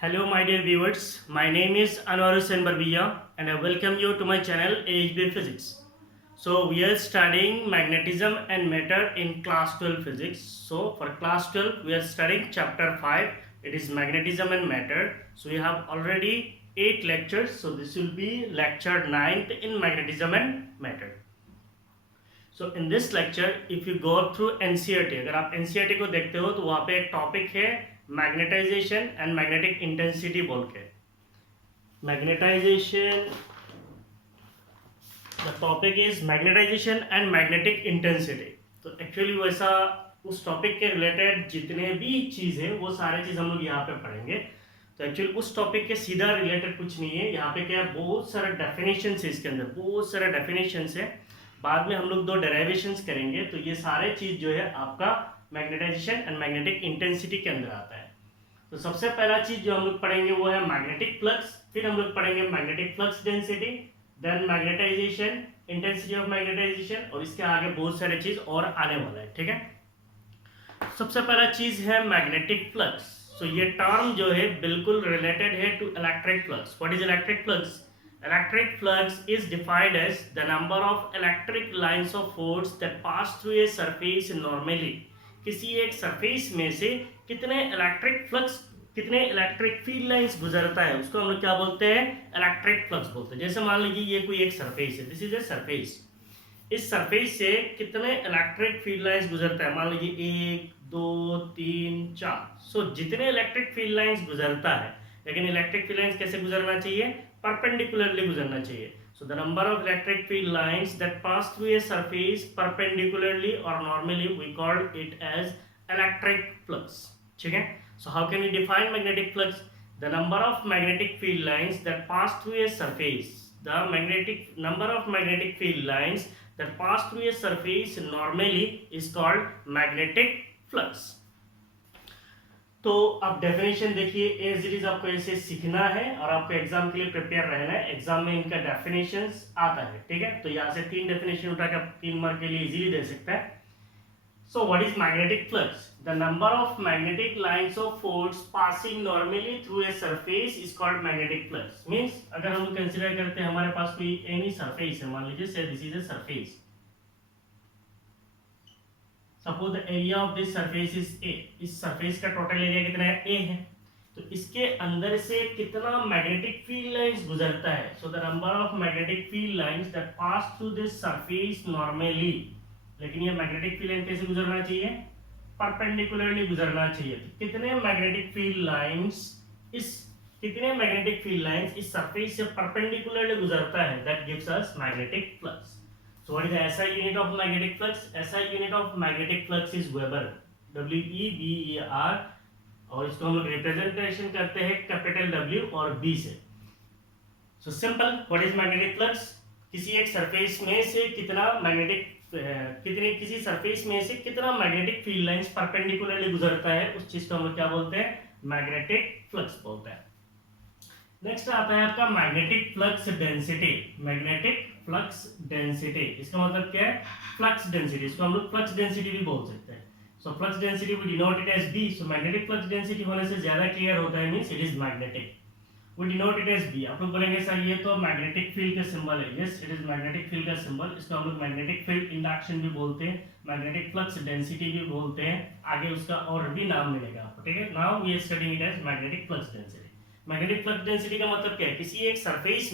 Hello, my dear viewers. My name is Anwar Hussain Barbiya, and I welcome you to my channel AHB Physics. So, we are studying magnetism and matter in class 12 physics. So, for class 12, we are studying chapter 5. It is magnetism and matter. So, we have already 8 lectures. So, this will be lecture 9th in magnetism and matter. So in this lecture, if you go through NCERT, अगर आप NCERT को देखते हो तो वहाँ पे एक topic है मैग्नेटाइजेशन एंड मैग्नेटिक इंटेंसिटी बोल के. Magnetization, the topic is magnetization and magnetic intensity. तो एक्चुअली वैसा उस टॉपिक के रिलेटेड जितने भी चीज़ है वो सारे चीज़ हम लोग यहाँ पे पढ़ेंगे. तो एक्चुअली उस टॉपिक के सीधा रिलेटेड कुछ नहीं है. यहाँ पे क्या बहुत सारा डेफिनेशन है, इसके अंदर बहुत सारा डेफिनेशन है. बाद में हम लोग 2 डेरिवेशंस करेंगे. तो ये सारे चीज जो है आपका मैग्नेटाइजेशन एंड मैग्नेटिक इंटेंसिटी के अंदर आता है. तो सबसे पहला चीज जो हम लोग पढ़ेंगे वो है मैग्नेटिक फ्लक्स. फिर हम लोग पढ़ेंगे magnetic flux density, then magnetization, intensity of magnetisation, और इसके आगे बहुत सारे चीज और आने वाला है. ठीक है. सबसे पहला चीज है मैग्नेटिक फ्लक्स. सो ये टर्म जो है बिल्कुल रिलेटेड है to electric flux. What is electric flux? Electric flux is defined as the number of electric lines of force that pass through a surface normally. किसी एक सरफेस में से कितने इलेक्ट्रिक फ्लक्स, कितने इलेक्ट्रिक फील्ड लाइंस गुजरता है उसको हम लोग क्या बोलते हैं? इलेक्ट्रिक फ्लक्स बोलते हैं. जैसे मान लीजिए ये कोई एक सरफेस है, दिस इज ए सरफेस. इस सरफेस से कितने इलेक्ट्रिक फील्ड लाइंस गुजरता है? मान लीजिए 1 2 3 4. सो जितने इलेक्ट्रिक फील्ड लाइंस गुजरता है, लेकिन इलेक्ट्रिक फील्ड लाइंस कैसे गुजरना चाहिए? परपेंडिकुलरली गुजरना चाहिए. So the number of electric field lines that pass through a surface perpendicularly और normally we call it as electric flux. ठीक है. So how can we define magnetic flux? The number of magnetic field lines that pass through a surface, the magnetic number of magnetic field lines that pass through a surface normally is called magnetic flux. तो आप definition देखिए, as it is आपको ऐसे सीखना है और आपको exam के लिए प्रिपेयर रहना है. एग्जाम में इनका डेफिनेशंस आता है. ठीक है. तो यहाँ से 3 डेफिनेशन उठा के आप 3 मार्क के लिए इजीली दे सकते हैं. सो what is magnetic flux? The number of magnetic lines of force passing normally through a surface is called magnetic flux. Means अगर हम कंसीडर करते हैं हमारे पास कोई एनी सरफेस है, मान लीजिए से this is a surface. Suppose the area of this surface is a. इस सरफेस का टोटल एरिया कितना है? ए है. तो इसके अंदर से कितना मैग्नेटिक फील्ड लाइंस गुजरता है? सो the number of magnetic field lines that pass through this surface normally. लेकिन ये मैग्नेटिक फील्ड लाइन कैसे गुजरना चाहिए? परपेंडिकुलरली गुजरना चाहिए. तो कितने मैग्नेटिक फील्ड लाइंस इस सरफेस से परपेंडिकुलरली गुजरता है, that gives us magnetic flux. So what is the SI unit of magnetic flux? SI unit of magnetic flux is Weber, WEBER, और इसको हम लोग रिप्रेजेंटेशन करते हैं कैपिटल W और B से. So simple, what is magnetic flux? किसी एक सरफेस में से कितना किसी सरफेस में से कितना मैग्नेटिक फील्ड लाइंस परपेंडिकुलरली गुजरता है, उस चीज को हम लोग क्या बोलते हैं? मैग्नेटिक फ्लक्स बोलते हैं. नेक्स्ट आता है आपका magnetic flux density. Magnetic flux density, इसका मतलब क्या है? Flux density. इसको हम लोग फ्लक्स डेंसिटी भी बोल सकते हैं. So flux density we denote it as B. So magnetic flux density होने से ज्यादा क्लियर होता है, means it is magnetic. We denote it as B. आप लोग बोलेंगे सर ये तो मैग्नेटिक फील्ड का सिंबल है. Yes, it is magnetic field का सिंबल. इसको हम लोग मैग्नेटिक फील्ड इंडक्शन भी बोलते हैं, मैग्नेटिक फ्लक्स डेंसिटी भी बोलते हैं. आगे उसका और भी नाम मिलेगा आपको. ठीक है. Now we are studying it as magnetic flux density. Magnetic flux density का मतलब क्या है? किसी एक सरफेस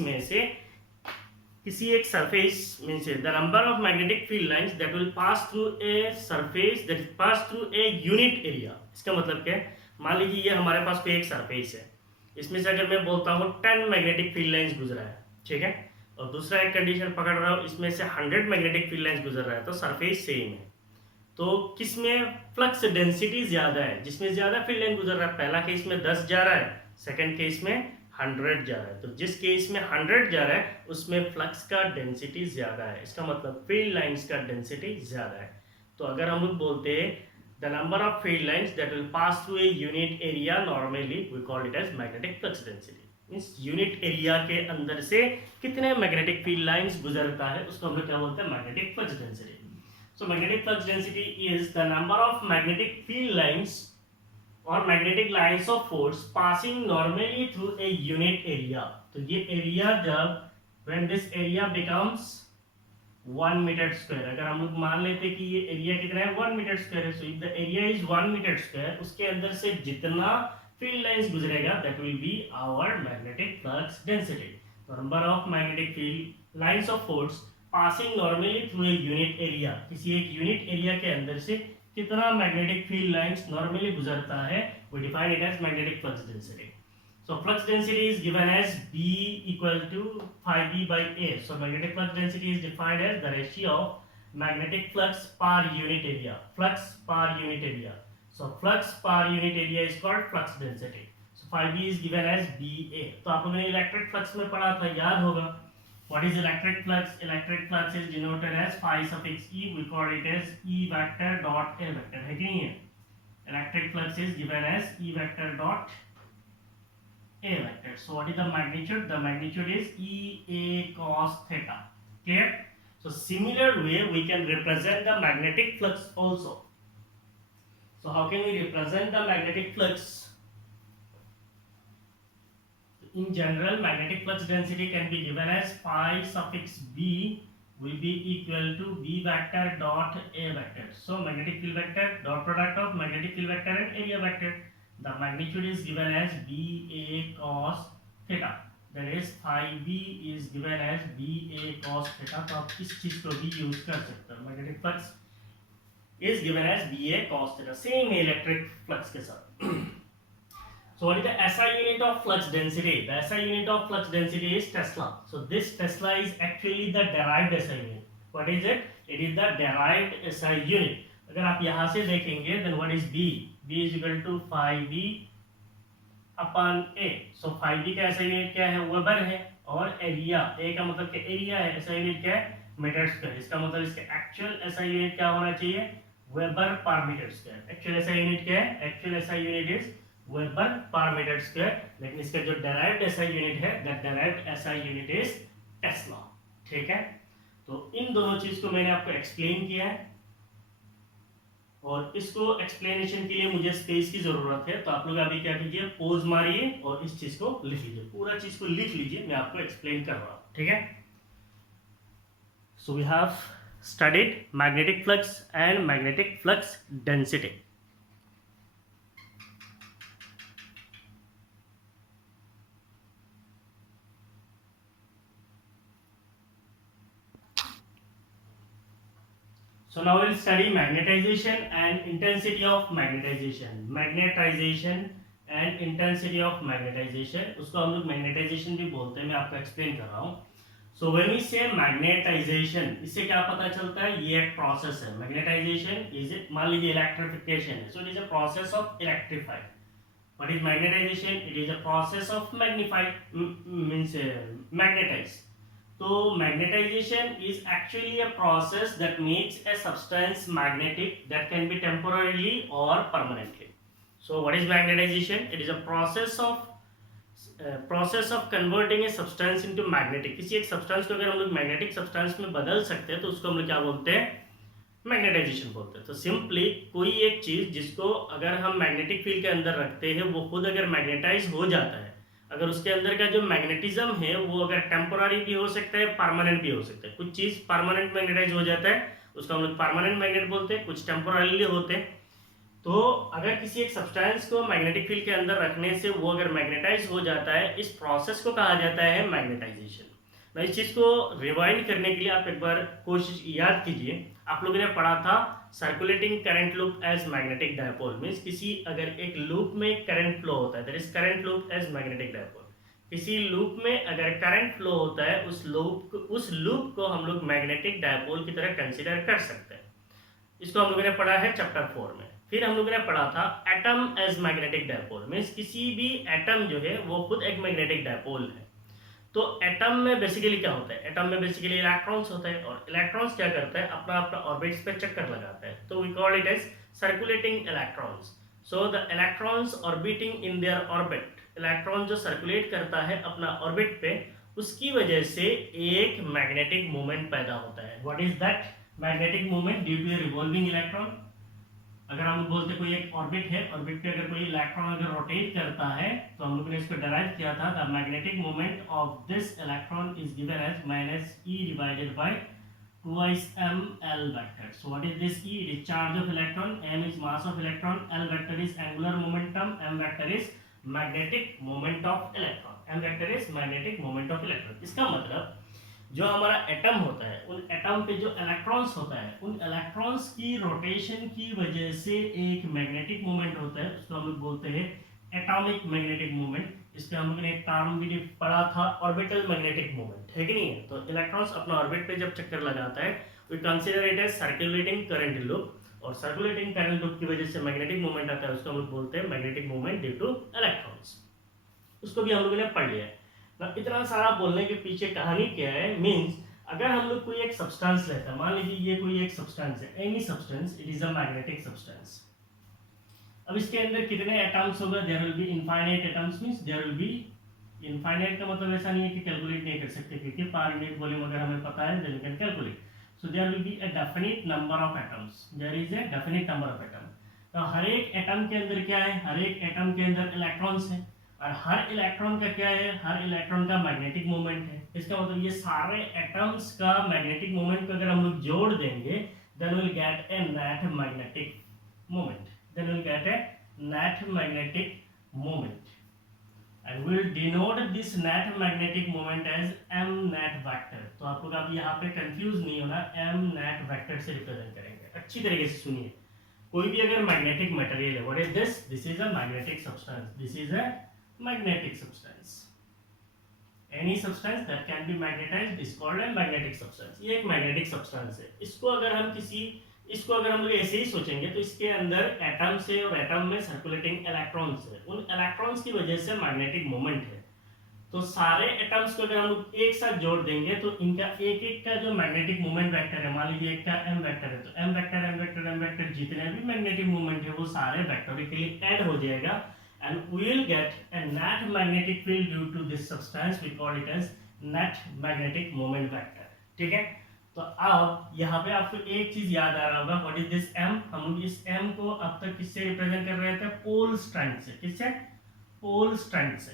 में से the number of magnetic field lines that will pass through a surface that pass through a unit area. इसका मतलब क्या है? मान लीजिए ये हमारे पास कोई एक सरफेस है, इसमें से अगर मैं बोलता हूँ 10 मैग्नेटिक फील्ड लाइंस गुजरा है, ठीक है, और दूसरा एक कंडीशन पकड़ रहा हूँ इसमें से 100 मैग्नेटिक फील्ड लाइंस गुजर रहा है, तो सरफेस सेम है. तो किसमें फ्लक्स डेंसिटी ज्यादा है? जिसमें ज्यादा फील्ड लाइन गुजर रहा है. पहला केस में 10 जा रहा है, सेकंड केस में 100 जा रहा है. तो जिस केस में 100 जा रहा है उसमें फ्लक्स का डेंसिटी ज्यादा है. इसका मतलब फील्ड लाइंस का डेंसिटी ज्यादा है. तो अगर हम लोग बोलते हैं the number of field lines that will pass through a unit area normally we call it as magnetic flux density. Means unit area के अंदर से कितने मैग्नेटिक फील्ड लाइंस गुजरता है उसको हम लोग क्या बोलते हैं? Magnetic flux density. So magnetic flux density is the number of magnetic field lines और magnetic lines of force passing normally through a unit area. तो ये एरिया जब when this area becomes 1 metre square, अगर हम लोग मान लेते कि ये एरिया कितना है 1 मीटर स्क्वायर है, so if the area is 1 metre square, उसके अंदर से जितना फील्ड लाइंस गुजरेगा that will be our magnetic flux density. तो number of magnetic field lines of force passing normally through a unit area, किसी एक unit area के अंदर से कितना मैग्नेटिक फील्ड लाइंस नॉर्मली गुजरता है, we define it as magnetic flux density. So flux density is given as B equal to phi B by A. So magnetic flux density is defined as the ratio of magnetic flux per unit area. Flux per unit area. So flux per unit area is called flux density. So phi B is given as BA. तो आप लोगों ने electric flux में पढ़ा था, याद होगा. What is electric flux? Electric flux is denoted as phi suffix E. We call it as E vector dot A vector. है कि नहीं है? Electric flux is given as E vector dot A vector. So what is the magnitude? The magnitude is E A cos theta. Clear? So similar way we can represent the magnetic flux also. So how can we represent the magnetic flux? In general, magnetic flux density can be given as phi suffix B will be equal to B vector dot A vector. So magnetic field vector dot product of magnetic field vector and area vector. The magnitude is given as BA cos theta. That is phi B is given as BA cos theta. तो आप इस चीज को भी use कर सकते हो. Magnetic flux is given as BA cos theta. Same electric flux के साथ. So what is the SI unit of flux density? The SI unit of flux density is Tesla. So this Tesla is actually the derived SI unit. What is it? It is the derived SI unit. अगर आप यहाँ से देखेंगे then what is B? B is equal to phi B upon A. So phi B का SI unit क्या है? Weber है. और एरिया, A का मतलब क्या एरिया है, SI unit क्या है? Metre square. इसका मतलब इसका एक्चुअल SI unit क्या होना चाहिए? Weber per metre square. Actual SI unit क्या है? Actual SI unit is weber per metre square. लेकिन इसका जो डेराइव्ड एसआई यूनिट है that derived SI unit is tesla. ठीक है, तो इन दोनों चीज को मैंने आपको एक्सप्लेन किया है और इसको एक्सप्लेनेशन के लिए मुझे स्पेस की जरूरत है. तो आप लोग अभी क्या कीजिए, पोज मारिए और इस चीज को लिख लीजिए, पूरा चीज को लिख लीजिए, मैं आपको एक्सप्लेन कर रहा हूं. ठीक है, so we have studied magnetic flux and magnetic flux density. So now we'll study magnetization and intensity of magnetization. Magnetization and intensity of magnetization. उसको हम लोग magnetization भी बोलते हैं, मैं आपको explain कर रहा हूँ. So when we say magnetization, इससे क्या पता चलता है? ये एक process है. Magnetization is it, मान लीजिए electrification है. So it is a process of electrify. What is magnetization? It is a process of magnify, means magnetize. So magnetization is actually a process that makes a substance magnetic, that can be temporarily or permanently. So what is magnetization? It is a process of converting a substance into magnetic. किसी एक substance को अगर हम लोग magnetic substance में बदल सकते हैं तो उसको हम लोग क्या बोलते हैं? मैग्नेटाइजेशन बोलते हैं. तो सिंपली कोई एक चीज जिसको अगर हम मैग्नेटिक फील्ड के अंदर रखते हैं वो खुद अगर मैग्नेटाइज हो जाता है, अगर उसके अंदर का जो मैग्नेटिज्म है वो अगर टेम्पोररी भी हो सकता है, परमानेंट भी हो सकता है. कुछ चीज परमानेंट मैग्नेटाइज हो जाता है, उसको हम लोग परमानेंट मैग्नेट बोलते हैं, कुछ टेम्पोररीली होते हैं. तो अगर किसी एक सब्सटेंस को मैग्नेटिक फील्ड के अंदर रखने से वो अगर मैग्नेटाइज हो जाता है, इस प्रोसेस को कहा जाता है मैग्नेटाइजेशन. मैं इस चीज को रिवाइंड करने के लिए आप एक बार कोशिश याद कीजिए. आप लोगों ने पढ़ा था circulating current loop as magnetic dipole. Means किसी अगर एक लूप में करंट फ्लो होता है, that is current loop as magnetic dipole. किसी लूप में अगर करंट फ्लो होता है, उस लूप को हम लोग मैग्नेटिक डायपोल की तरह कंसीडर कर सकते हैं. इसको हम लोगों ने पढ़ा है चैप्टर 4 में. फिर हम लोगों ने पढ़ा था atom as magnetic dipole. Means किसी भी एटम जो है वो खुद एक मैग्नेटिक डायपोल है. तो एटम में बेसिकली क्या होता है? एटम में बेसिकली इलेक्ट्रॉन्स होता है और इलेक्ट्रॉन्स क्या करता है? अपना अपना ऑर्बिट्स पे चक्कर लगाता है. तो we call it as circulating electrons. So the electrons orbiting in their orbit, electron जो सर्कुलेट करता है अपना ऑर्बिट पे, उसकी वजह से एक मैग्नेटिक मूवमेंट पैदा होता है. What is that magnetic movement? Due to a revolving electron. अगर हम लोग बोलते कोई एक ऑर्बिट है, ऑर्बिट पे अगर कोई इलेक्ट्रॉन अगर रोटेट करता है तो हम लोग ने इसको डिराइव किया था, the magnetic moment of this electron is given as minus e divided by twice m l vector. So what is this E? It is charge of electron, m is mass of electron, l vector is angular momentum, m vector is magnetic moment of electron. m vector is magnetic moment of electron. इसका मतलब जो हमारा atom होता है, उन atom पे जो electrons होता है, उन इलेक्ट्रॉन्स की रोटेशन की वजह से एक मैग्नेटिक मोमेंट होता है, उसको हम लोग बोलते हैं एटॉमिक मैग्नेटिक मोमेंट। इसके हम लोगों ने एक टर्म भी पढ़ा था, ऑर्बिटल मैग्नेटिक मोमेंट, है कि नहीं है। तो इलेक्ट्रॉन्स अपना ऑर्बिट पे जब चक्कर लगाता है, we consider it as circulating current loop, और सर्कुलेटिंग करंट लूप की वजह से मैग्नेटिक मोमेंट आता है, उसको हम लोग बोलते हैं magnetic moment due two electrons. उसको भी हम लोगों ने पढ़ लिया है ना। इतना सारा बोलने के पीछे कहानी क्या है, मीन्स अगर हम लोग कोई एक सब्सटेंस लेते हैं, मान लीजिए ये कोई एक सब्सटेंस है, any substance, it is a magnetic substance. अब इसके अंदर कितने एटम्स होगा, there will be infinite atoms, means there will be infinite का मतलब ऐसा नहीं है कि कैलकुलेट नहीं कर सकते, क्योंकि पर यूनिट वॉल्यूम अगर हमें पता है then we can calculate. So there will be a definite number of atoms, there is a definite number of atom. तो हर एक एटम के अंदर क्या है, हर एक एटम के अंदर इलेक्ट्रॉन्स हैं, और हर इलेक्ट्रॉन का क्या है, हर इलेक्ट्रॉन का मैग्नेटिक मोमेंट है। इसका मतलब ये सारे एटम्स का मैग्नेटिक मोमेंट को अगर हम लोग जोड़ देंगे then will get a net magnetic moment, then we'll get a net magnetic moment, and we'll denote this net magnetic moment as m net vector। तो आप लोग अब यहाँ पे कंफ्यूज नहीं होना, m net vector से रिप्रेजेंट करेंगे। अच्छी तरीके से सुनिए, कोई भी अगर मैग्नेटिक मटेरियल है, what is this, this is a magnetic substance, this is a magnetic substance. Any substance that can be magnetised is called a magnetic substance. ये एक मैग्नेटिक सब्सटेंस है। इसको अगर हम लोग ऐसे ही सोचेंगे तो इसके अंदर एटम्स है, और एटम में सर्कुलेटिंग इलेक्ट्रॉन्स है, उन इलेक्ट्रॉन्स की वजह से मैग्नेटिक मोमेंट है। तो सारे एटम्स को अगर हम लोग एक साथ जोड़ देंगे तो इनका एक एक का जो मैग्नेटिक मोमेंट वेक्टर है, मान लीजिए एक का m वेक्टर है, तो m vector m vector m vector जितने भी मैग्नेटिक मोमेंट है वो सारे वेक्टोरिकली ऐड हो जाएगा, and we will get a net magnetic field due to this substance, we call it as net magnetic moment vector. ठीक है, तो अब यहाँ पे आपको एक चीज याद आ रहा होगा, व्हाट इज दिस m। हम लोग इस m को अब तक किससे रिप्रेजेंट कर रहे थे, पोल स्ट्रेंथ से। किससे, पोल स्ट्रेंथ से।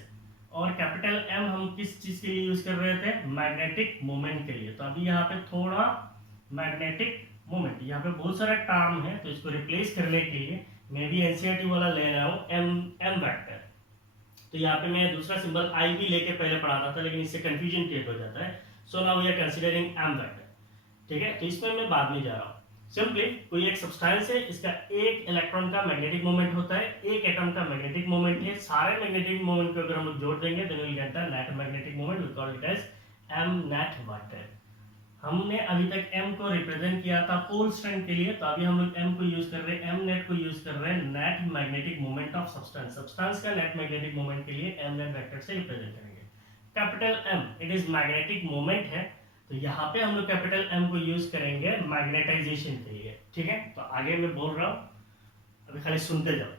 और कैपिटल M हम किस चीज के लिए यूज कर रहे थे, मैग्नेटिक मोमेंट के लिए। तो अभी यहाँ पे थोड़ा मैग्नेटिक मोमेंट, यहाँ पे बहुत सारा टर्म है, तो इसको रिप्लेस करने के लिए मैं भी एनसीईआरटी वाला ले रहा हूँ m वेक्टर। तो यहाँ पे मैं दूसरा सिंबल I भी लेके पहले पढ़ाता था, लेकिन इससे कंफ्यूजन क्रिएट हो जाता है। So now we are considering m vector. ठीक है, तो इसमें मैं बाद में जा रहा हूँ। सिंपली कोई एक सब्सटेंस है, इसका एक इलेक्ट्रॉन का मैग्नेटिक मोमेंट होता है, एक एटम का मैग्नेटिक मोमेंट है, सारे मैग्नेटिक मोमेंट को अगर हम लोग जोड़ देंगे then will get the net magnetic moment, we call it as m net vector. हमने अभी तक m को रिप्रेजेंट किया था पोल स्ट्रेंथ के लिए, तो अभी हम लोग m को यूज कर रहे हैं, m नेट को यूज कर रहे हैं net magnetic moment of substance. Substance का नेट मैग्नेटिक मोमेंट के लिए m नेट वेक्टर से रिप्रेजेंट करेंगे। Capital M it is magnetic moment है, तो यहाँ पे हम लोग कैपिटल M को यूज करेंगे मैग्नेटाइजेशन के लिए। ठीक है, तो आगे मैं बोल रहा हूँ, अभी खाली सुनते जाओ।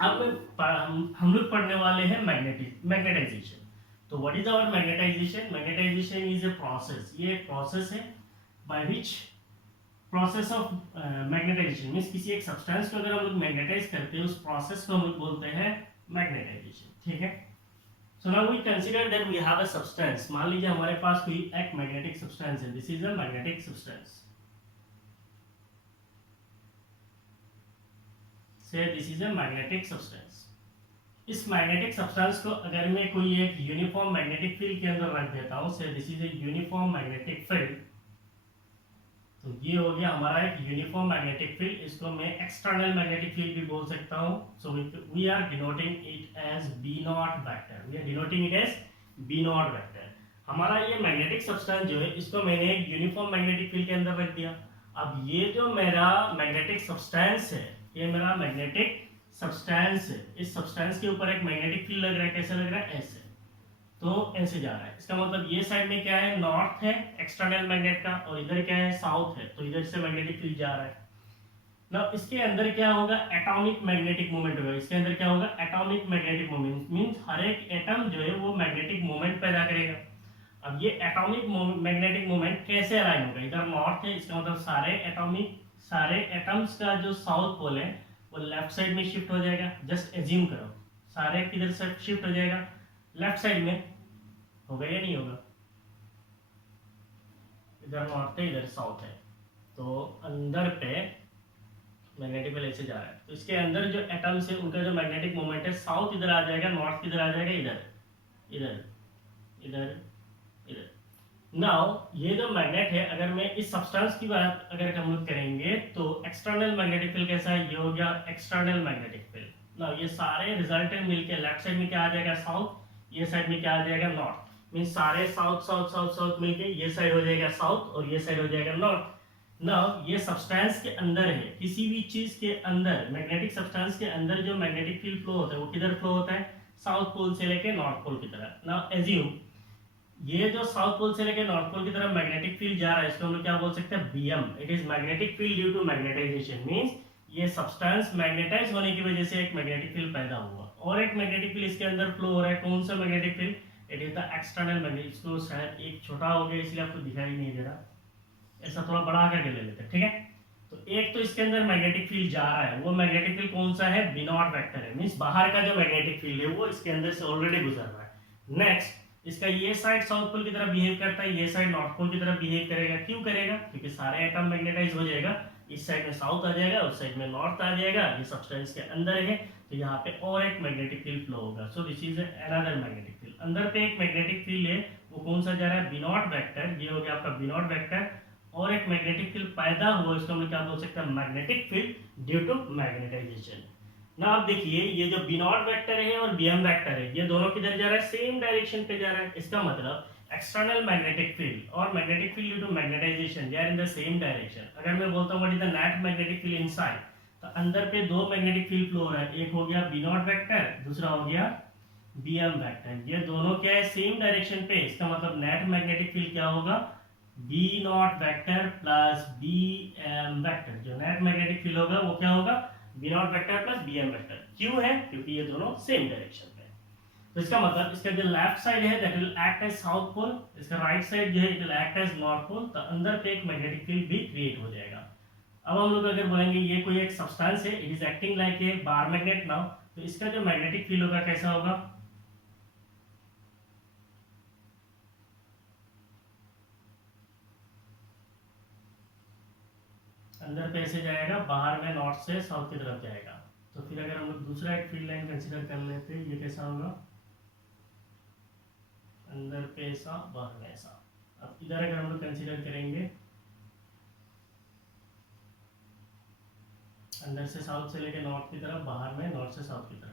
अब हम लोग पढ़ने वाले हैं मैग्नेटाइजेशन। तो what is our magnetisation, magnetisation is a process, ये एक प्रोसेस है by which process of magnetisation means किसी एक सब्सटेंस को अगर हम लोग मैग्नेटाइज करते हैं, उस प्रोसेस को हम लोग बोलते हैं मैग्नेटाइजेशन। ठीक है, so now we consider that we have a substance। मान लीजिए हमारे पास कोई एक मैग्नेटिक सब्सटेंस है, this is a magnetic substance, so this is a magnetic substance. इस मैग्नेटिक सब्सटेंस को अगर मैं कोई एक यूनिफॉर्म मैग्नेटिक फील्ड के अंदर रख देता हूं, से this is a uniform magnetic field, तो ये हो गया हमारा एक यूनिफॉर्म मैग्नेटिक फील्ड। इसको मैं एक्सटर्नल मैग्नेटिक फील्ड भी बोल सकता हूं। So we are denoting it as B naught vector, we are denoting it as B naught vector. हमारा ये मैग्नेटिक सब्सटेंस जो है, इसको मैंने एक यूनिफॉर्म मैग्नेटिक फील्ड के अंदर रख दिया। अब ये जो मेरा मैग्नेटिक सब्सटेंस है, ये मेरा मैग्नेटिक सब्सटेंस है, इस सब्सटेंस के ऊपर एक मैग्नेटिक फील्ड लग रहा है। कैसे लग रहा है, ऐसे, तो ऐसे जा रहा है। इसका मतलब ये साइड में क्या है, नॉर्थ है एक्सटर्नल मैग्नेट का, और इधर क्या है, साउथ है, तो इधर से मैग्नेटिक फील्ड जा रहा है ना। इसके अंदर क्या होगा, एटॉमिक मैग्नेटिक मोमेंट होगा। इसके अंदर क्या होगा, एटॉमिक मैग्नेटिक मोमेंट, मींस हर एक एटम जो है वो मैग्नेटिक मोमेंट पैदा करेगा। अब ये एटॉमिक मैग्नेटिक मोमेंट कैसे अलाइन होगा, इधर नॉर्थ है, इसका मतलब सारे एटॉमिक सारे एटम्स का जो साउथ पोल है वो लेफ्ट साइड में शिफ्ट हो जाएगा। जस्ट एज्यूम करो सारे किधर से शिफ्ट हो जाएगा, लेफ्ट साइड में। होगा या नहीं होगा? इधर नॉर्थ है इधर साउथ है, तो अंदर पे मैग्नेटिक फील्ड ऐसे जा रहा है, तो इसके अंदर जो एटम्स है उनका जो मैग्नेटिक मोमेंट है साउथ इधर आ जाएगा, नॉर्थ किधर आ जाएगा, इधर इधर इधर इधर। नाउ ये जो मैग्नेट है, अगर मैं इस सब्सटेंस की बात अगर हम लोग करेंगे तो एक्सटर्नल मैग्नेटिक फील्ड कैसा है, ये हो गया एक्सटर्नल मैग्नेटिक फील्ड। नाउ ये सारे रिजल्टेंट मिलके लेफ्ट साइड में क्या आ जाएगा, साउथ, ये साइड में क्या आ जाएगा, नॉर्थ। मीन सारे साउथ साउथ साउथ साउथ मिलके ये साइड हो जाएगा साउथ और ये साइड हो जाएगा नॉर्थ। नाउ ये सब्सटेंस के अंदर है, किसी भी चीज के अंदर मैग्नेटिक सब्सटेंस के अंदर जो मैग्नेटिक फील्ड फ्लो होता है वो किधर फ्लो होता है, साउथ पोल से लेके नॉर्थ पोल की तरफ। नाउ एज्यूम ये जो साउथ पोल से लेकर नॉर्थ पोल की तरफ मैग्नेटिक फील्ड जा रहा है, इसको हम लोग क्या बोल सकते हैं, B M. It is magnetic field due to magnetisation. Means ये सब्सटेंस मैग्नेटाइज होने की वजह से एक मैग्नेटिक फील्ड पैदा हुआ, और एक मैग्नेटिक फील्ड इसके अंदर फ्लो हो रहा है। कौन सा magnetic field, it is the external magnetic. इसको शायद एक छोटा हो गया इसलिए आपको दिखाई नहीं दे रहा, ऐसा थोड़ा बड़ा करके ले लेते हैं, ठीक है। तो एक तो इसके अंदर मैग्नेटिक फील्ड जा रहा है, वो मैग्नेटिक फील्ड कौन सा है, बी नॉट वेक्टर है। मींस बाहर का जो मैग्नेटिक फील्ड है वो इसके अंदर से ऑलरेडी गुजर रहा है। नेक्स्ट इसका ये साइड साउथ पोल की तरफ बिहेव करता है, ये साइड नॉर्थ पोल की तरफ बिहेव करेगा। क्यों करेगा, क्योंकि सारे एटम मैग्नेटाइज हो जाएगा, इस साइड में साउथ आ जाएगा, उस साइड में नॉर्थ आ जाएगा, ये सब्सटेंस के अंदर है, तो यहाँ पे और एक मैग्नेटिक फील्ड फ्लो होगा। सो this is another magnetic field. अंदर पे एक मैग्नेटिक फील्ड है, वो कौन सा जा रहा है, बी नॉट वेक्टर। ये हो गया आपका बी नॉट वेक्टर, और एक मैग्नेटिक फील्ड पैदा हुआ, इसको हम क्या बोल सकते हैं, magnetic field due to magnetisation. ना आप देखिए ये जो बी नॉट वेक्टर है और बी एम वेक्टर है, ये दोनों किधर जा रहा है, सेम डायरेक्शन पे जा रहा है। इसका मतलब एक्सटर्नल मैग्नेटिक फील्ड और magnetic field due to magnetisation they are in the same direction. अगर मैं बोलता हूँ what is the net magnetic field inside, तो अंदर पे दो मैग्नेटिक फील्ड फ्लो हो रहा है, एक हो गया बी नॉट वेक्टर, दूसरा हो गया बी एम वेक्टर। ये दोनों क्या है, सेम डायरेक्शन पे। इसका मतलब नेट मैग्नेटिक फील्ड क्या होगा, B naught vector plus B M vector. जो नेट मैग्नेटिक फील्ड होगा वो क्या होगा, B naught vector plus B M vector. क्यों है, क्योंकि ये दोनों सेम डायरेक्शन पे। तो इसका मतलब इसका जो लेफ्ट साइड है that will act as south pole, इसका राइट साइड जो है it will act as north pole. तो अंदर पे एक मैग्नेटिक फील्ड भी क्रिएट हो जाएगा। अब हम लोग अगर बोलेंगे ये कोई एक सब्सटेंस है, it is acting like a bar magnet now, तो इसका जो मैग्नेटिक फील्ड होगा कैसा होगा, अंदर पे ऐसे जाएगा, बाहर में नॉर्थ से साउथ की तरफ जाएगा। तो फिर अगर हम लोग दूसरा एक फील्ड लाइन कंसीडर कर लेते हैं, ये कैसा होगा, अंदर पे ऐसा बाहर में ऐसा। अब इधर अगर हम लोग कंसीडर करेंगे, अंदर से साउथ से लेकर नॉर्थ की तरफ, बाहर में नॉर्थ से साउथ की तरफ।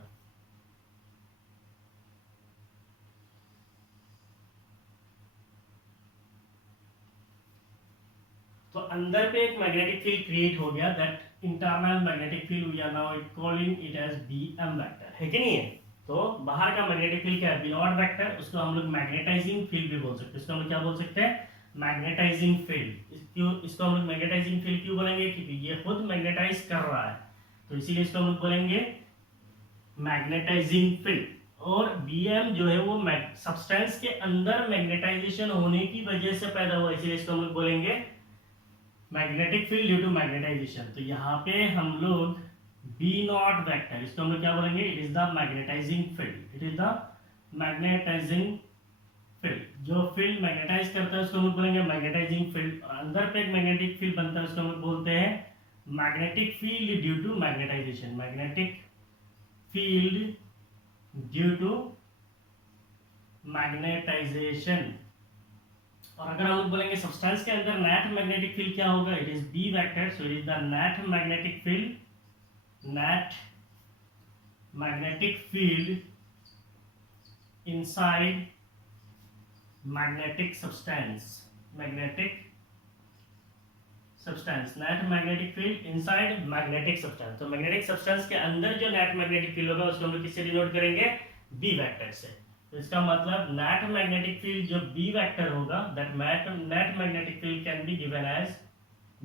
तो अंदर पे एक मैग्नेटिक फील्ड क्रिएट हो गया, that internal magnetic field we are now calling it as B M vector, है कि नहीं है। तो बाहर का मैग्नेटिक फील्ड क्या है, बी नॉट वेक्टर, उसको हम लोग मैग्नेटाइजिंग फील्ड भी बोल सकते हैं। इसको हम लोग क्या बोल सकते हैं, मैग्नेटाइजिंग फील्ड। इसको हम लोग मैग्नेटाइजिंग फील्ड क्यों बोलेंगे, क्योंकि ये खुद मैग्नेटाइज कर रहा है, तो इसीलिए इसको हम लोग बोलेंगे मैग्नेटाइजिंग फील्ड। और बीएम जो है वो सब्सटेंस के अंदर मैग्नेटाइजेशन होने की वजह से पैदा हुआ, इसीलिए इसको हम लोग बोलेंगे magnetic field due to magnetisation. तो यहाँ पे हम लोग बी नॉट वेक्टर, इसको हम लोग क्या बोलेंगे, it is the magnetising field. It is the magnetising field. जो फील्ड मैग्नेटाइज करता है उसको हम लोग बोलेंगे मैग्नेटाइजिंग फील्ड। और अंदर पे एक मैग्नेटिक फील्ड बनता है, उसको हम लोग बोलते हैं magnetic field due to magnetisation. Magnetic field due to magnetisation. और अगर हम लोग बोलेंगे सब्सटेंस के अंदर नेट मैग्नेटिक फील्ड क्या होगा, it is B vector, so it is the net magnetic field, net magnetic field inside magnetic substance. Magnetic substance, net magnetic field inside magnetic substance. तो मैग्नेटिक सब्सटेंस के अंदर जो net magnetic field होगा उसको हम लोग किससे डिनोट करेंगे, बी वेक्टर से। तो इसका मतलब नेट मैग्नेटिक फील्ड जो बी वेक्टर होगा, that net magnetic field can be given as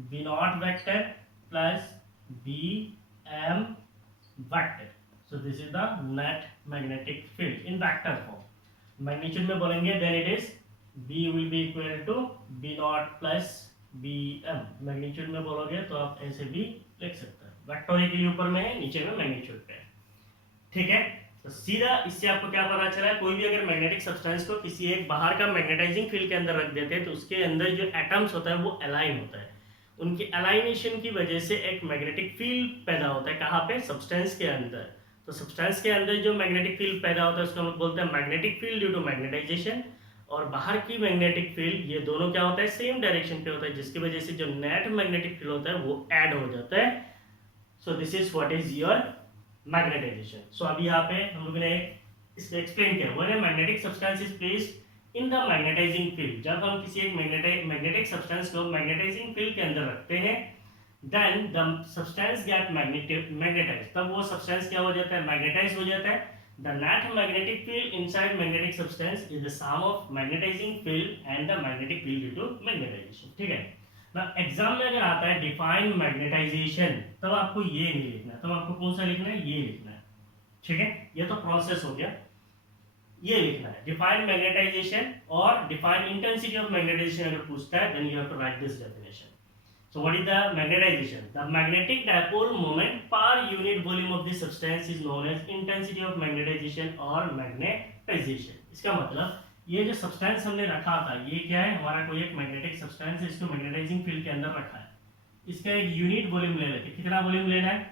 B naught vector plus B M vector. So this is the net magnetic field in vector form. Magnitude में बोलेंगे then it is B will be equal to B naught plus B M, magnitude में बोलोगे तो आप ऐसे भी लिख सकते हो। वेक्टोरिकली ऊपर में है, नीचे में मैग्नीट्यूड पे है। ठीक है, तो सीधा इससे आपको क्या पता चला है, कोई भी अगर मैग्नेटिक सब्सटेंस को किसी एक बाहर का मैग्नेटाइजिंग फील्ड के अंदर रख देते हैं तो उसके अंदर जो एटम्स होता है वो अलाइन होता है। उनकी अलाइनेशन की वजह से एक मैग्नेटिक फील्ड पैदा होता है। कहाँ पे? सब्सटेंस के अंदर। तो सब्सटेंस के अंदर जो मैग्नेटिक फील्ड पैदा होता है उसको हम बोलते हैं magnetic field due to magnetisation. और बाहर की मैग्नेटिक फील्ड, ये दोनों क्या होता है? सेम डायरेक्शन पे होता है, जिसकी वजह से जो नेट मैग्नेटिक फील्ड होता है वो ऐड हो जाता है। So this is what is your magnetisation. So अभी यहाँ पे हम लोगों ने इसको एक्सप्लेन किया, when a magnetic substance is placed in the magnetising field. जब हम किसी एक मैग्नेटिक सब्सटेंस को मैग्नेटाइजिंग फील्ड के अंदर रखते हैं, then the substance get magnetise, तब वो सब्सटेंस क्या हो जाता है? मैग्नेटाइज हो जाता है। The net magnetic field inside magnetic substance is the sum of magnetising field and the magnetic field due to magnetisation. ठीक है, एग्जाम में अगर आता है डिफाइन मैग्नेटाइजेशन, तब आपको ये नहीं लिखना, तब आपको कौन सा लिखना है? ये लिखना है। ठीक है, ये तो प्रोसेस हो गया, ये लिखना है डिफाइन मैग्नेटाइजेशन। और डिफाइन इंटेंसिटी ऑफ मैग्नेटाइजेशन अगर पूछता है then you have to write this definition. So what is the magnetization? The magnetic dipole moment per unit volume of the substance is known as intensity of magnetization or magnetization। इसका मतलब ये जो substance हमने रखा था, ये क्या है? हमारा कोई एक मैग्नेटिक सब्सटेंस है, इसको मैग्नेटाइजिंग फील्ड के अंदर रखा है। इसका एक यूनिट वॉल्यूम ले लेते हैं। कितना वॉल्यूम लेना है?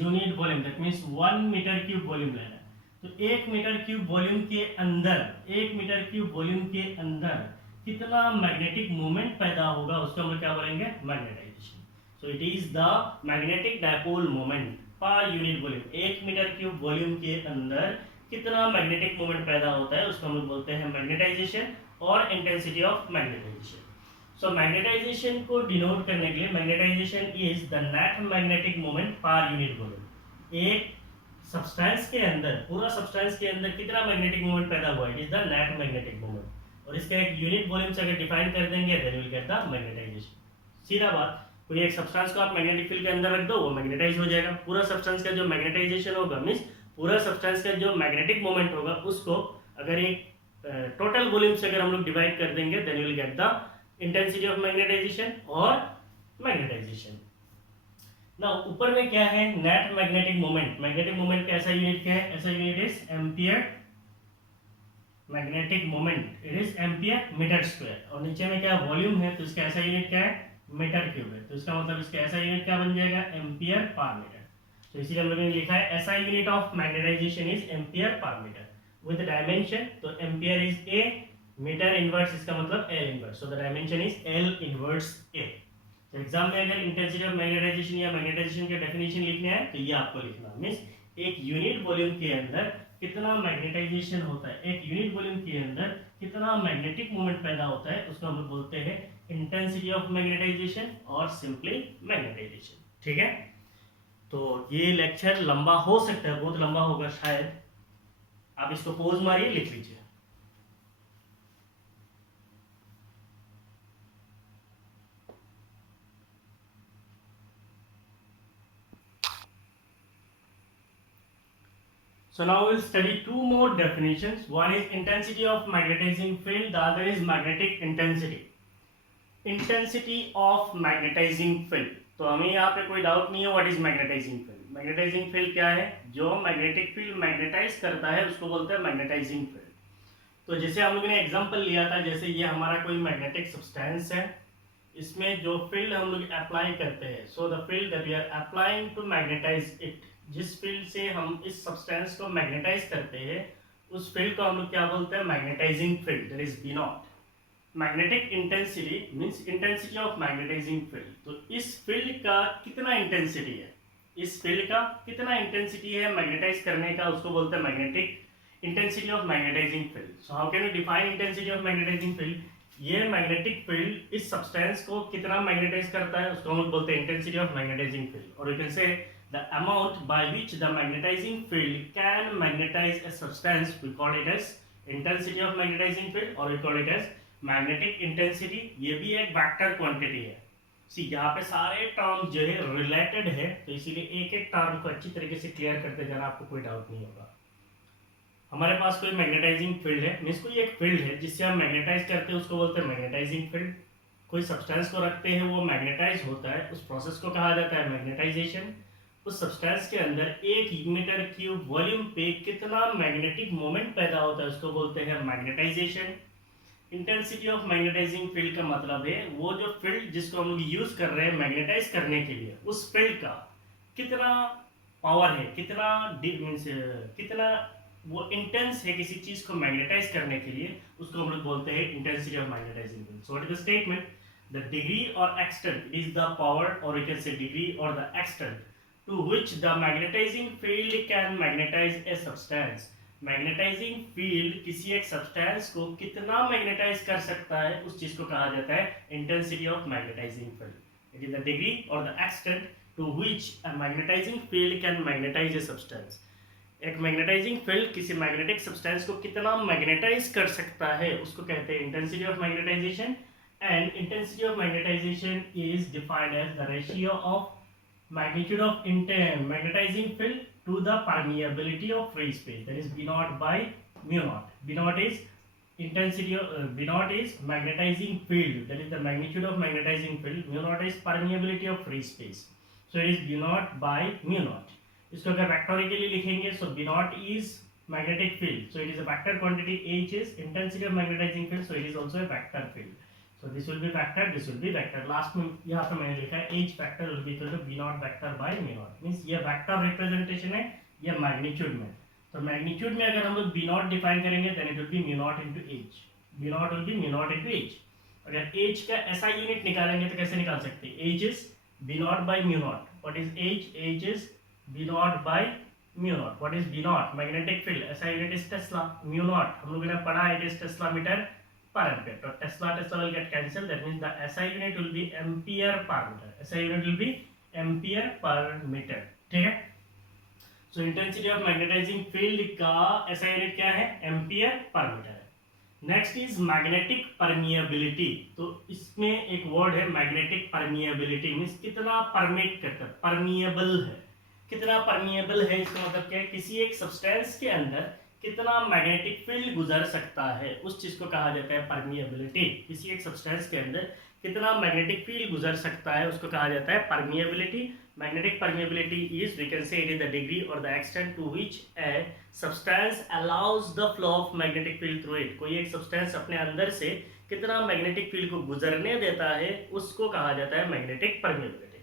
Unit volume, that means 1 metre cube volume लेना है। तो 1 मीटर क्यूब वॉल्यूम के अंदर, 1 मीटर क्यूब वॉल्यूम के अंदर कितना मैग्नेटिक मोमेंट पैदा होगा उसको हम लोग क्या बोलेंगे? Magnetisation. So it is the magnetic dipole moment per unit volume. 1 metre cube volume के अंदर कितना मैग्नेटिक मोमेंट पैदा होता है उसको हम लोग बोलते हैं मैग्नेटाइजेशन और intensity of magnetisation. So magnetisation को डिनोट करने के लिए, magnetisation is the net magnetic moment per unit volume. एक सब्सटेंस के अंदर, पूरा सब्सटेंस के अंदर कितना मैग्नेटिक मोमेंट पैदा हुआ है, it is the net magnetic moment. और इसका एक यूनिट वॉल्यूम से अगर डिफाइन कर देंगे then will get the magnetisation. सीधा बात, कोई एक सब्सटेंस को आप मैग्नेटिक फील्ड के अंदर रख दो, वो मैग्नेटाइज हो जाएगा। पूरा सब्सटेंस का जो मैग्नेटाइजेशन होगा, मींस पूरा सब्सटेंस का जो मैग्नेटिक मोमेंट होगा उसको अगर एक टोटल वॉल्यूम से अगर हम लोग डिवाइड कर देंगे then will get the intensity of magnetisation और मैग्नेटाइजेशन। नाउ ऊपर में क्या है? Net magnetic moment. Magnetic moment का ऐसा यूनिट क्या है? ऐसा unit is ampere magnetic moment, it is ampere metre square. और नीचे में क्या वॉल्यूम है, तो इसका ऐसा यूनिट क्या है? मीटर क्यूब है। तो इसका मतलब इसका ऐसा यूनिट क्या बन जाएगा? Ampere per metre. तो इसीलिए हम लोगों ने लिखा है ऐसा unit of magnetisation is ampere per metre with dimension. तो ampere is A, metre inverse इसका मतलब L inverse. So the dimension is L inverse A. तो एग्जाम में अगर इंटेंसिटी ऑफ मैग्नेटाइजेशन या मैग्नेटाइजेशन के डेफिनेशन लिखने हैं तो ये आपको लिखना, मींस एक यूनिट वॉल्यूम के अंदर कितना मैग्नेटाइजेशन होता है, एक यूनिट वॉल्यूम के अंदर कितना मैग्नेटिक मोमेंट पैदा होता है उसको हम लोग बोलते हैं इंटेंसिटी ऑफ मैग्नेटाइजेशन और सिंपली मैग्नेटाइजेशन। ठीक है, तो ये लेक्चर लंबा हो सकता है, बहुत लंबा होगा शायद। आप इसको पोज मारिए, लिख लीजिए। So now we'll study two more definitions. One is intensity of magnetizing field, the other is magnetic intensity. Intensity of magnetizing field. तो हमें यहाँ पे कोई डाउट नहीं है, what is magnetising field. Magnetising field क्या है? जो मैग्नेटिक फील्ड मैग्नेटाइज करता है उसको बोलते हैं मैग्नेटाइजिंग फील्ड। तो जैसे हम लोगों ने एग्जांपल लिया था, जैसे ये हमारा कोई मैग्नेटिक सब्सटेंस है, इसमें जो फील्ड हम लोग अप्लाई करते हैं, so the field that we are applying to magnetise it, जिस फील्ड से हम इस सब्सटेंस को मैग्नेटाइज करते हैं उस फील्ड को हम लोग क्या बोलते हैं? Magnetising field, that is B naught. Magnetic intensity means intensity of magnetising field. तो इस फील्ड का कितना इंटेंसिटी है, इस फील्ड का कितना इंटेंसिटी है मैग्नेटाइज करने का, उसको बोलते हैं magnetic intensity of magnetising field. So how can we define intensity of magnetising field? ये मैग्नेटिक फील्ड इस सब्सटेंस को कितना मैग्नेटाइज करता है उसको हम बोलते हैं इंटेंसिटी ऑफ मैग्नेटाइजिंग फील्ड। और you can say the amount by which the magnetizing field can magnetize a substance, we call it as intensity of magnetizing field or we call it as magnetic intensity। ये भी एक vector quantity है। सी यहाँ पे सारे term जो है related है, तो इसीलिए एक एक टर्म को अच्छी तरीके से क्लियर करते जाना, आपको कोई डाउट नहीं होगा। हमारे पास कोई मैग्नेटाइजिंग फील्ड है, मींस कोई एक फील्ड है जिससे हम मैग्नेटाइज करते हैं उसको बोलते हैं मैग्नेटाइजिंग फील्ड। कोई सब्सटेंस को रखते हैं वो मैग्नेटाइज होता है, उस प्रोसेस को कहा जाता है मैग्नेटाइजेशन। उस सब्सटेंस के अंदर 1 मीटर क्यूब वॉल्यूम पे कितना मैग्नेटिक मोमेंट पैदा होता है उसको बोलते हैं magnetisation. Intensity of magnetising field का मतलब है वो जो फील्ड जिसको हम लोग यूज कर रहे हैं मैग्नेटाइज करने के लिए, उस फील्ड का कितना पावर है, कितना मीन्स कितना वो इंटेंस है किसी चीज को मैग्नेटाइज करने के लिए, उसको हम लोग बोलते हैं intensity of magnetising field. So what is the statement? The degree और एक्सटेंट इज द पावर, और वी कैन से डिग्री और the extent to which the magnetising field can magnetise a substance. Magnetising field किसी एक substance को कितना magnetize कर सकता है, उस चीज को कहा जाता है intensity of magnetising field. It is the degree और the extent to which a magnetizing field can magnetise a substance. एक मैग्नेटाइजिंग फील्ड किसी मैग्नेटिक सब्सटेंस को कितना मैग्नेटाइज कर सकता है उसको कहते हैं intensity of magnetization. And intensity of magnetisation is defined as the ratio of magnitude of magnetizing field to the permeability of free space, that is B naught by mu naught. B naught is intensity of B naught is magnetizing field, that is the magnitude of magnetizing field. Mu naught is permeability of free space, so it is B naught by mu naught. इसको अगर vectorially लिखेंगे, so B naught is magnetic field, so it is a vector quantity. H is intensity of magnetizing field, so it is also a vector field. So this will be vector, this will be vector. Last में यहाँ पे मैंने लिखा है H vector will be equal to B naught vector by mu naught. Means ये vector representation है, ये magnitude में. तो magnitude में अगर हम लोग B naught define करेंगे, then it will be mu naught into H. B naught will be mu naught into H. अगर H का SI unit निकालेंगे तो कैसे निकाल सकते हैं? H is B naught by mu naught. What is H? H is B naught by mu naught. What is B naught? Magnetic field. SI unit is Tesla. Mu naught हम लोगों ने पढ़ा, it is Tesla meter per ampere. So Tesla will get cancelled. That means the SI unit will be ampere per meter. SI unit will be ampere per meter. ठीक है? So intensity of magnetizing field का SI unit क्या है? Ampere per meter है. Next is magnetic permeability. तो इसमें एक word है magnetic permeability, means कितना permeate करता है, permeable है. कितना permeable है इसका मतलब क्या है? किसी एक substance के अंदर कितना मैग्नेटिक फील्ड गुजर सकता है, उस चीज को कहा जाता है परमिएबिलिटी। किसी एक सब्सटेंस के अंदर कितना मैग्नेटिक फील्ड गुजर सकता है उसको कहा जाता है permeability. Magnetic permeability is we can say it is the degree और the extent to which a substance allows the flow of magnetic field through it. कोई एक सब्सटेंस अपने अंदर से कितना मैग्नेटिक फील्ड को गुजरने देता है उसको कहा जाता है magnetic permeability.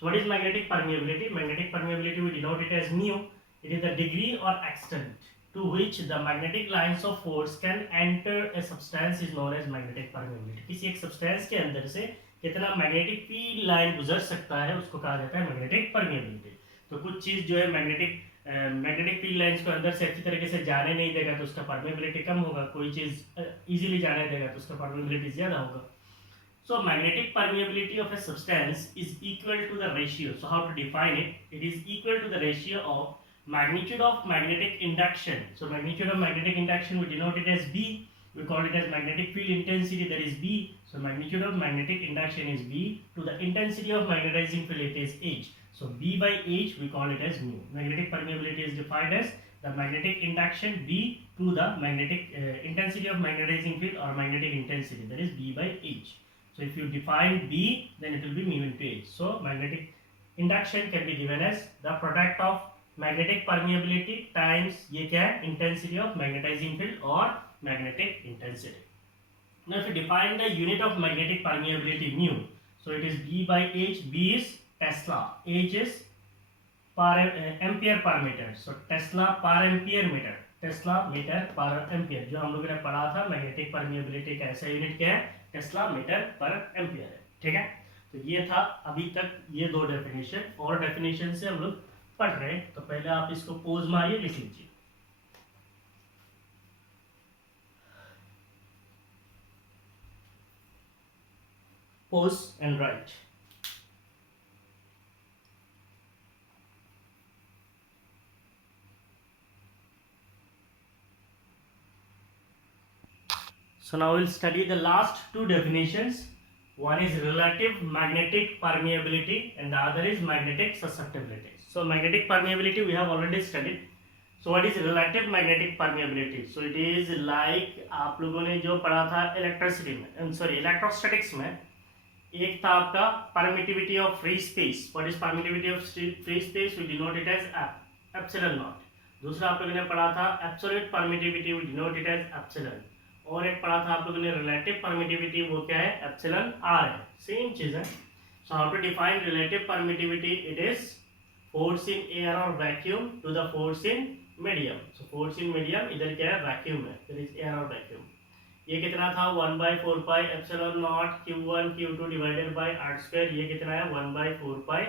So what is magnetic permeability? Magnetic permeability we denote it as mu. It is the degree और extent to which the magnetic lines of force can enter a substance is known as magnetic permeability. किसी एक substance के अंदर से कितना magnetic field line गुजर सकता है उसको कहा जाता है magnetic permeability. तो कुछ चीज जो है magnetic field lines को अंदर से अच्छी तरीके से जाने नहीं देगा तो उसका permeability कम होगा, कोई चीज easily जाने देगा तो उसका permeability ज्यादा होगा. So magnetic permeability of a substance is equal to the ratio. So how to define it? It is equal to the ratio of magnitude of magnetic induction. So magnitude of magnetic induction we denote it as B. We call it as magnetic field intensity, that is B. So magnitude of magnetic induction is B. To the intensity of magnetizing field it is H. So B by H we call it as mu. Magnetic permeability is defined as the magnetic induction B to the magnetic intensity of magnetizing field or magnetic intensity, that is B by H. So if you define B, then it will be mu into H. So magnetic induction can be given as the product of magnetic permeability times ये क्या है? Intensity of magnetizing field or magnetic intensity. Now if you define the unit of magnetic permeability mu, so it is B by H. B is Tesla, H is per ampere per meter. So Tesla per ampere meter, Tesla meter per ampere. जो हम लोगों ने पढ़ा था magnetic permeability का SI unit क्या है? Tesla meter per ampere है. ठीक है? तो ये था अभी तक ये दो डेफिनेशन, और डेफिनेशन से हम लोग पढ़ रहे हैं, तो पहले आप इसको पोज मारिए, लिख लीजिए। Pose and right. So now we'll study the last two definitions. One is relative magnetic permeability and the other is magnetic susceptibility. So magnetic permeability we have already studied. So what is relative magnetic permeability? So it is like आप लोगों ने जो पढ़ा था electricity में, sorry electrostatics में, एक था आपका permittivity of free space. What is permittivity of free space? We denote it as epsilon naught. दूसरा आप लोगों ने पढ़ा था absolute permittivity, we denote it as epsilon. और एक पढ़ा था आप लोगों ने रिलेटिव परमिटिविटी, वो क्या है? एप्सिलॉन आर है। सेम चीज है। So how to define relative permittivity? It is force in air or vacuum to the force in medium. So force in medium इधर क्या है? वैक्यूम है, इधर इज एयर और वैक्यूम। ये कितना था? 1/4 pi epsilon naught Q1 Q2 divided by R square. ये कितना है? 1/4 pi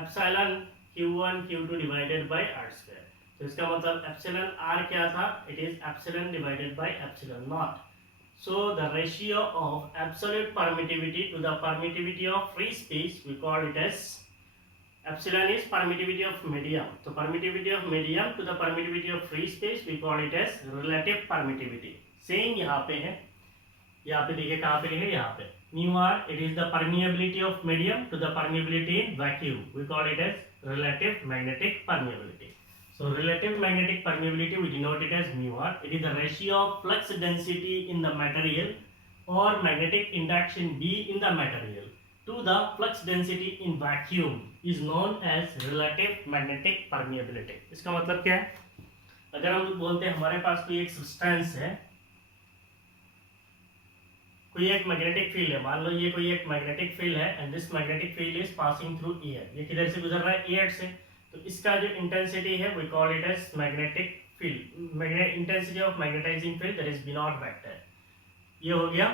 epsilon Q1 Q2 divided by R square. तो इसका मतलब एप्सिलॉन आर क्या था? It is epsilon divided by epsilon naught. So the ratio of absolute permittivity to the permittivity of free space, we call it as epsilon is permittivity of medium. So permittivity of medium to the permittivity of free space, we call it as relative permittivity. Same यहाँ पे है, यहाँ पे देखिए कहाँ पे लिखे? यहाँ पे mu r, it is the permeability of medium to the permeability in vacuum. We call it as relative magnetic permeability. So relative magnetic permeability we denote it as mu r. It is the ratio of flux density in the material or magnetic induction B in the material to the flux density in vacuum is known as relative magnetic permeability. इसका मतलब क्या है? अगर हम बोलते हैं हमारे पास कोई एक सब्सटेंस है, कोई एक मैग्नेटिक फील्ड है, मान लो ये कोई एक मैग्नेटिक फील्ड है and this magnetic field is passing through air. ये किधर से गुजर रहा है? एयर से। तो इसका जो इंटेंसिटी है we call it as magnetic field, intensity of magnetising field, that is B naught vector. ये हो गया।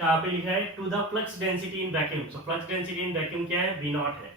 कहाँ पे लिखा है? To the flux density in vacuum. So flux density in vacuum क्या है? वी नॉट है।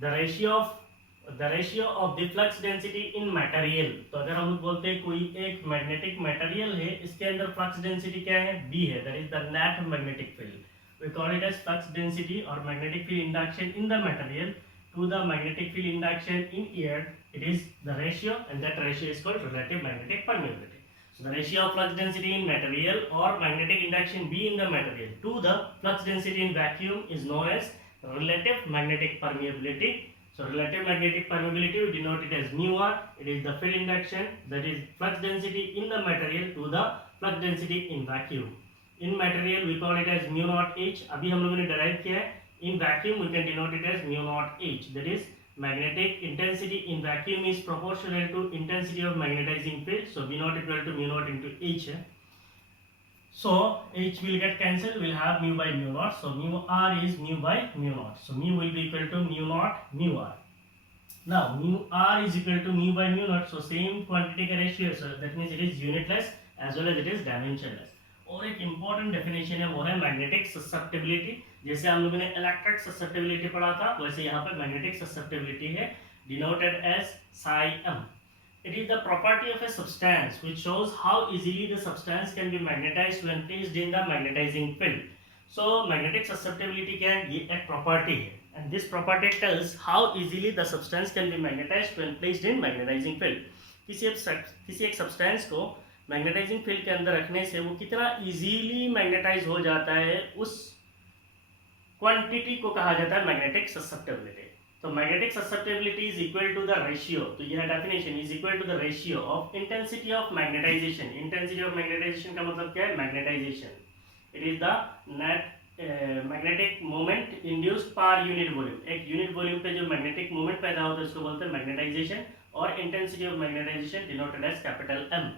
The ratio of the flux density in material. तो अगर हम लोग बोलते हैं कोई एक मैग्नेटिक मटेरियल है, इसके अंदर फ्लक्स डेंसिटी क्या है? बी है, that is the net magnetic field. We call it as flux density or magnetic field induction in the material to the magnetic field induction in air, it is the ratio, and that ratio is called relative magnetic permeability. So the ratio of flux density in material or magnetic induction B in the material to the flux density in vacuum is known as relative magnetic permeability. So relative magnetic permeability we denote it as mu r. It is the field induction, that is flux density in the material to the flux density in vacuum. In material we call it as mu naught h. अभी हम लोगों ने derive किया है। In vacuum we can denote it as mu naught h, that is magnetic intensity in vacuum is proportional to intensity of magnetizing field. So V naught equal to mu naught into h. So h will get cancelled, we'll have mu by mu naught. So mu r is mu by mu naught. So mu will be equal to mu naught mu r. Now mu r is equal to mu by mu naught. So same quantity का ratio, so that means it is unitless as well as it is dimensionless. और एक important definition है, वो है magnetic susceptibility. जैसे हम लोगों ने इलेक्ट्रिक ससेप्टिबिलिटी पढ़ा था, वैसे यहाँ पे मैग्नेटिक ससेप्टिबिलिटी है, denoted as psi m. It is the property of a substance which shows how easily the substance can be magnetized when placed in the magnetizing field. So magnetic susceptibility क्या है? ये एक property है, and this property tells how easily the substance can be magnetized when placed in magnetizing field. किसी एक substance को magnetising field के अंदर रखने से वो कितना इजीली मैग्नेटाइज हो जाता है, उस क्वांटिटी को कहा जाता है मैग्नेटिक ससेप्टिबिलिटी। तो magnetic susceptibility is equal to the ratio, तो यह definition is equal to the ratio of intensity of magnetisation. Intensity of magnetisation का मतलब क्या है? Magnetisation. It is the net magnetic moment induced per unit volume. एक unit volume पे जो magnetic moment पैदा होता है उसको बोलते हैं मैग्नेटाइजेशन, और intensity of magnetisation denoted as capital M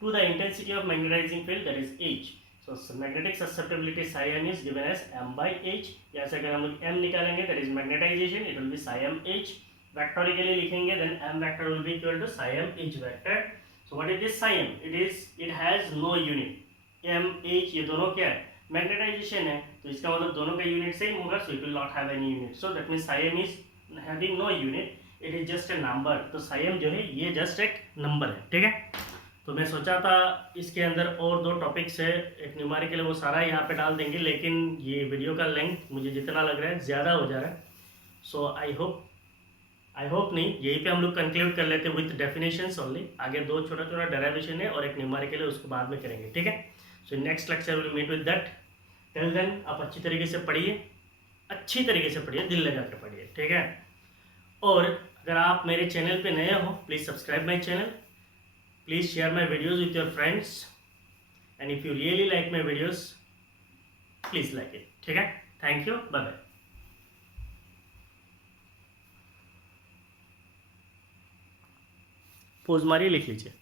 to the intensity of magnetizing field, that is H. So magnetic susceptibility psi m is given as m by h. या से अगर हम लोग m निकालेंगे, that is magnetization, it will be psi m h. Vectorically लिखेंगे, then m vector will be equal to psi m h vector. So what is this psi m? It has no unit. m h ये दोनों क्या है? Magnetization है, तो इसका मतलब दोनों का यूनिट सेम होगा, so it will not have any unit. So that means psi m is having no unit. It is just a number. तो psi m जो है ये just एक नंबर है, ठीक है। तो मैं सोचा था इसके अंदर और दो टॉपिक्स है, एक न्यूमेरिकल है, वो सारा यहाँ पे डाल देंगे, लेकिन ये वीडियो का लेंथ मुझे जितना लग रहा है ज़्यादा हो जा रहा है। सो आई होप नहीं, यहीं पे हम लोग कंक्लूड कर लेते हैं विथ डेफिनेशंस ओनली। आगे दो छोटा छोटा डेरिवेशन है और एक न्यूमेरिकल है, उसको बाद में करेंगे, ठीक है। So next lecture will meet with that. Till then आप अच्छी तरीके से पढ़िए, दिल लगा कर पढ़िए, ठीक है। और अगर आप मेरे चैनल पे नए हो, please subscribe my channel, please share my videos with your friends, and if you really like my videos, please like it, ठीक है। Thank you, bye bye. Pause मारिए, लिख लीजिए।